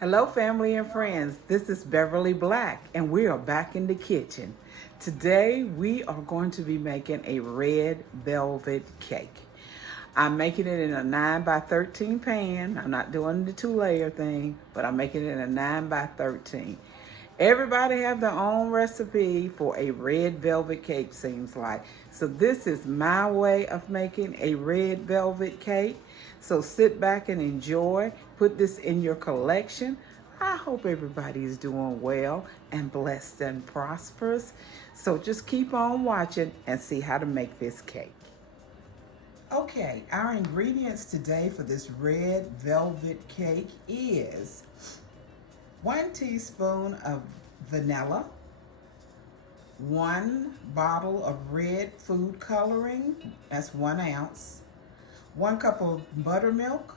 Hello, family and friends. This is Beverly Black, and we are back in the kitchen. Today, we are going to be making a red velvet cake. I'm making it in a 9 by 13 pan. I'm not doing the 2-layer thing, but I'm making it in a 9 by 13. Everybody have their own recipe for a red velvet cake, seems like. So this is my way of making a red velvet cake. So sit back and enjoy. Put this in your collection. I hope everybody's doing well and blessed and prosperous. So just keep on watching and see how to make this cake. Okay, our ingredients today for this red velvet cake is 1 teaspoon of vanilla, 1 bottle of red food coloring, that's 1 ounce, 1 cup of buttermilk,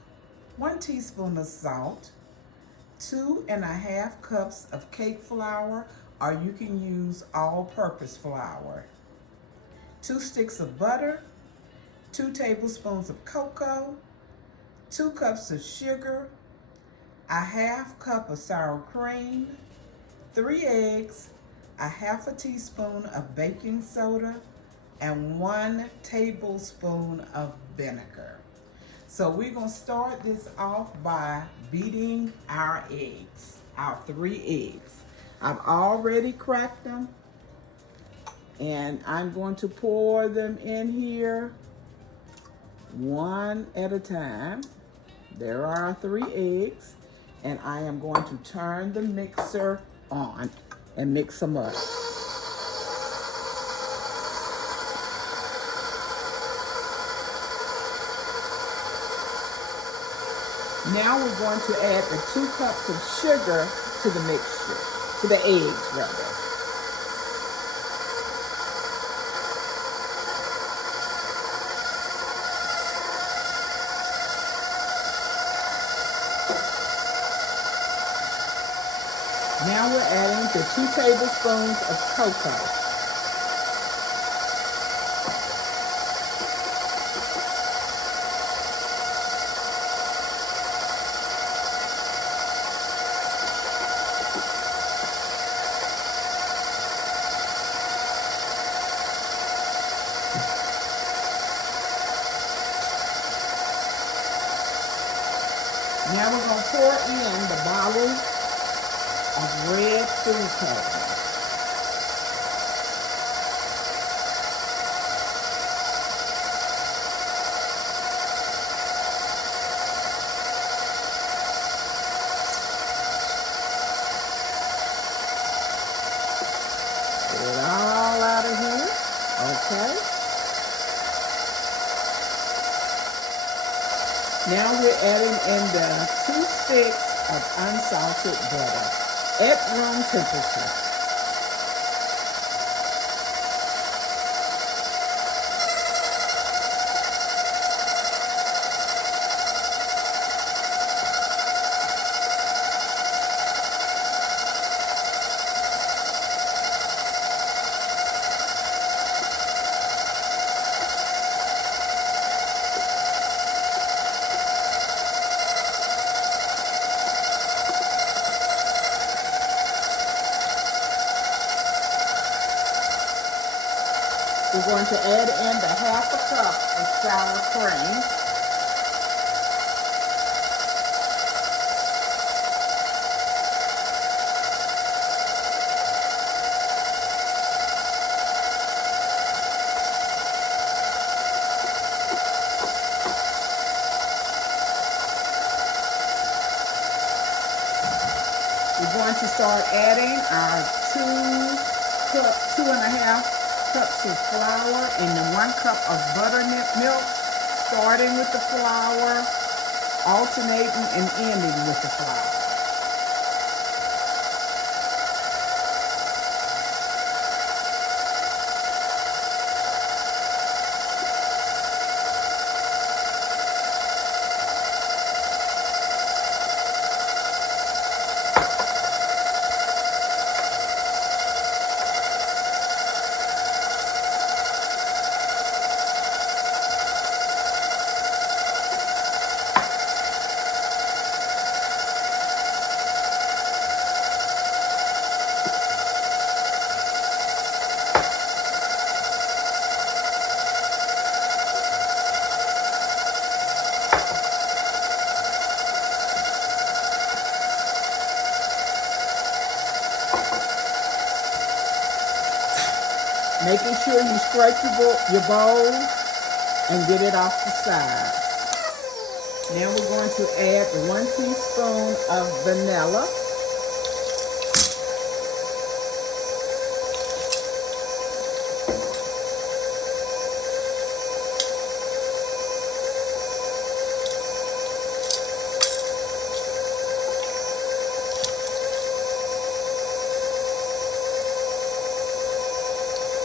1 teaspoon of salt, 2.5 cups of cake flour, or you can use all-purpose flour, 2 sticks of butter, 2 tablespoons of cocoa, 2 cups of sugar, 1/2 cup of sour cream, 3 eggs, 1/2 teaspoon of baking soda, and 1 tablespoon of vinegar. So we're going to start this off by beating our eggs, our 3 eggs. I've already cracked them, and I'm going to pour them in here one at a time. There are our 3 eggs, and I am going to turn the mixer on and mix them up. Now we're going to add the 2 cups of sugar to the mixture, to the eggs rather. Now we're adding the 2 tablespoons of cocoa. Now we're going to pour in the bottle of red food coloring. Get it all out of here. Okay. Now we're adding in the 2 sticks of unsalted butter at room temperature. We're going to add in the 1/2 cup of sour cream. We're going to start adding our 2.5 cups of flour and then 1 cup of buttermilk, starting with the flour, alternating and ending with the flour. Making sure you scrape your bowl and get it off the side. Now we're going to add 1 teaspoon of vanilla.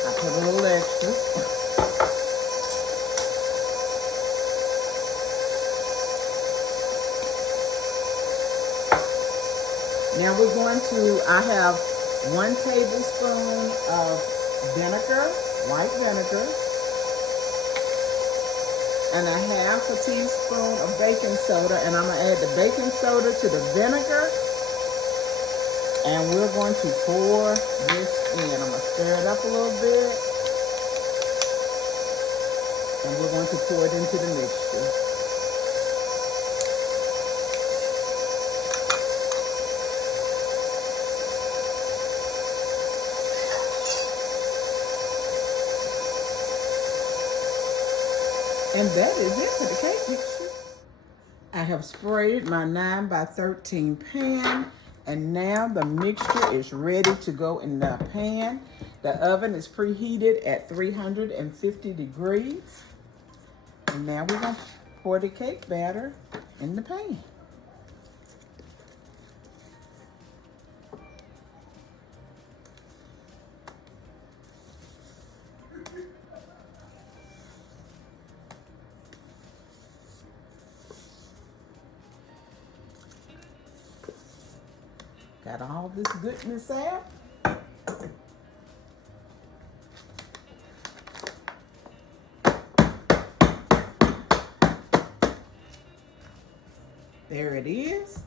I put a little extra. Now we're going to, I have 1 tablespoon of vinegar, white vinegar, and a 1/2 teaspoon of baking soda, and I'm going to add the baking soda to the vinegar, and we're going to pour this in. I'm going to stir it up a little bit, and we're going to pour it into the mixture. And that is it for the cake mixture. I have sprayed my 9 by 13 pan, and now the mixture is ready to go in the pan. The oven is preheated at 350 degrees. And now we're going to pour the cake batter in the pan. Got all this goodness out. There it is.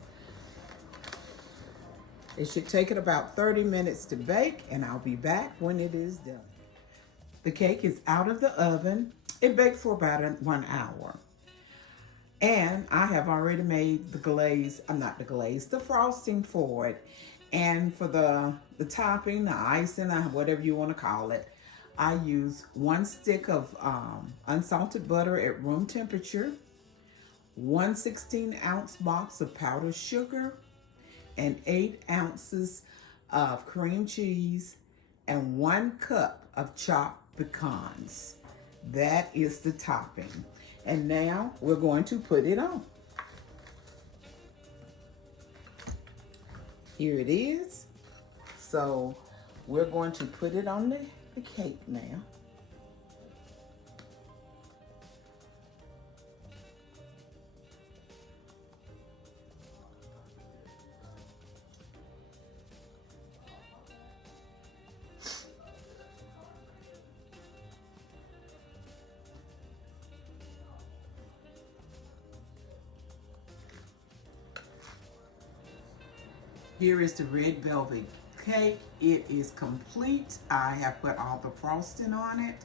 It should take it about 30 minutes to bake, and I'll be back when it is done. The cake is out of the oven. It baked for about 1 hour. And I have already made the glaze, the frosting for it. And for the topping, the icing, whatever you want to call it, I use 1 stick of unsalted butter at room temperature, 1 16-ounce box of powdered sugar, and 8 ounces of cream cheese, and 1 cup of chopped pecans. That is the topping. And now we're going to put it on. Here it is. So we're going to put it on the cake now. Here is the red velvet cake. It is complete. I have put all the frosting on it.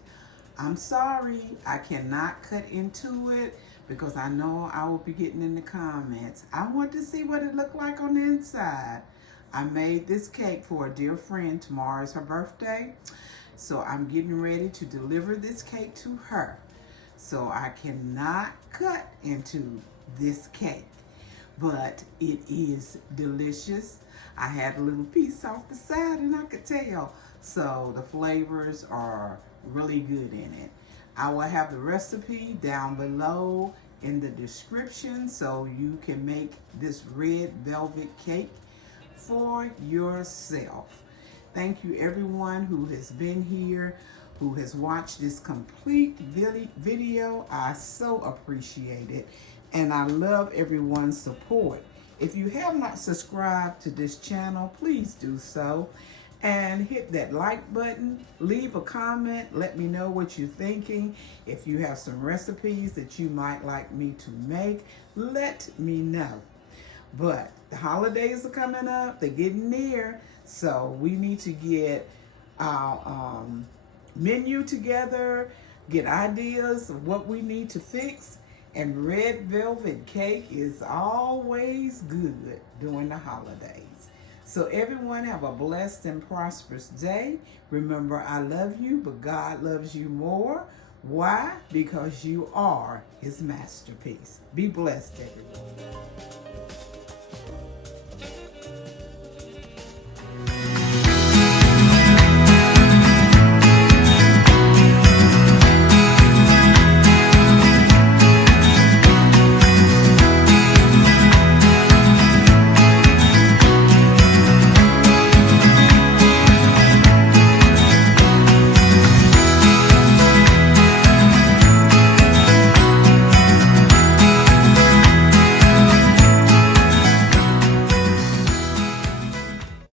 I'm sorry, I cannot cut into it because I know I will be getting in the comments. I want to see what it looked like on the inside. I made this cake for a dear friend. Tomorrow is her birthday. So I'm getting ready to deliver this cake to her. So I cannot cut into this cake, but it is delicious. I had a little piece off the side and I could tell. So the flavors are really good in it. I will have the recipe down below in the description so you can make this red velvet cake for yourself. Thank you everyone who has been here, who has watched this complete video. I so appreciate it, and I love everyone's support. If you have not subscribed to this channel, please do so, and hit that like button, leave a comment, let me know what you're thinking. If you have some recipes that you might like me to make, let me know. But the holidays are coming up, they're getting near, so we need to get our menu together, get ideas of what we need to fix, and red velvet cake is always good during the holidays. So everyone have a blessed and prosperous day. Remember, I love you, but God loves you more. Why? Because you are his masterpiece. Be blessed, everyone.